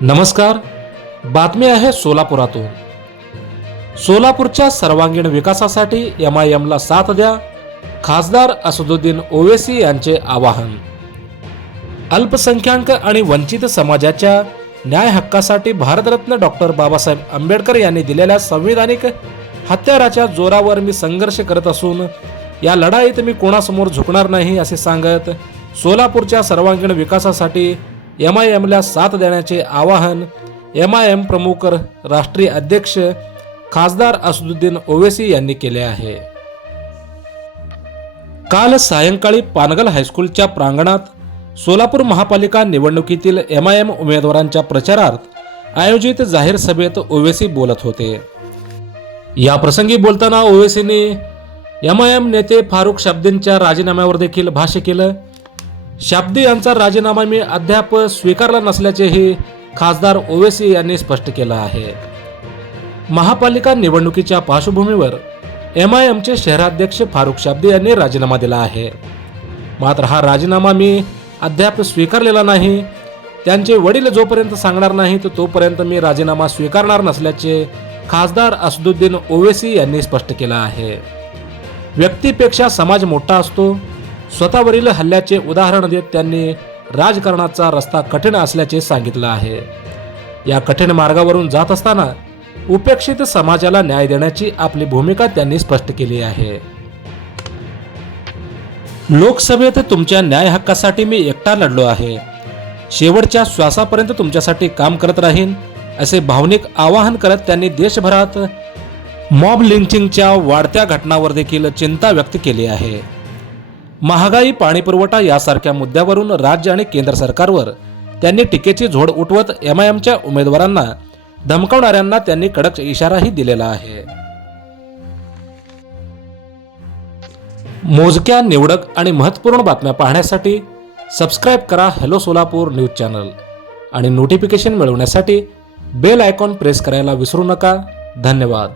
नमस्कार. बातमी आहे सोलापुरातून. सोलापूरच्या सर्वांगीण विकासासाठी MIMला साथ द्या, खासदार असदुद्दीन ओवैसी यांचे आवाहन. अल्पसंख्याक आणि वंचित समाजाच्या न्याय हक्कासाठी भारतरत्न डॉक्टर बाबासाहेब आंबेडकर यांनी दिलेल्या संविधानिक हत्याराच्या जोरावर मी संघर्ष करत असून या लढाईत मी कोणासमोर झुकणार नाही असे सांगत सोलापूरच्या सर्वांगीण विकासासाठी MIMला साथ देण्याचे आवाहन MIM प्रमुख राष्ट्रीय अध्यक्ष खासदार असदुद्दीन ओवैसी यांनी केले आहे. काल सायंकाळी पानगल हायस्कूलच्या प्रांगणात सोलापूर महापालिका निवडणुकीतील MIM उमेदवारांच्या प्रचारार्थ आयोजित जाहीर सभेत ओवैसी बोलत होते. या प्रसंगी बोलताना ओवैसींनी MIM नेते फारुख शाब्दींच्या राजीनाम्यावर देखील भाष्य केलं. शाब्दी यांचा राजीनामा मी अद्याप स्वीकारला नसल्याचेही खासदार ओवैसी यांनी स्पष्ट केलं आहे. महापालिका निवडणुकीच्या पार्श्वभूमीवर MIMचे शहराध्यक्ष फारुख शाब्दी यांनी राजीनामा दिला आहे. मात्र हा राजीनामा मी अद्याप स्वीकारलेला नाही. त्यांचे वडील जोपर्यंत सांगणार नाहीत तोपर्यंत मी राजीनामा स्वीकारणार नसल्याचे खासदार असदुद्दीन ओवैसी यांनी स्पष्ट केलं आहे. व्यक्तीपेक्षा समाज मोठा असतो. स्वतःवरील हल्ल्याचे उदाहरण देत त्यांनी राजकारणाचा रस्ता कठीण असल्याचे सांगितलं आहे. या कठीण मार्गावरून जात असताना उपेक्षित समाजाला न्याय देण्याची आपली भूमिका त्यांनी स्पष्ट केली आहे. लोकसभेत तुमच्या न्याय हक्कासाठी मी एकटा लढलो आहे. शेवटच्या श्वासापर्यंत तुमच्यासाठी काम करत राहीन असे भावनिक आवाहन करत त्यांनी देशभरात मॉब लिंचिंगच्या वाढत्या घटनांवर देखील चिंता व्यक्त केली आहे. महागाई, पाणीपुरवठा यासारख्या मुद्द्यावरून राज्य आणि केंद्र सरकारवर त्यांनी टीकेची झोड उठवत MIMच्या उमेदवारांना धमकावणाऱ्यांना त्यांनी कडक इशाराही दिलेला आहे. मोजक्या, निवडक आणि महत्त्वपूर्ण बातम्या पाहण्यासाठी सबस्क्राईब करा हॅलो सोलापूर न्यूज चॅनल आणि नोटिफिकेशन मिळवण्यासाठी बेल आयकॉन प्रेस करायला विसरू नका. धन्यवाद.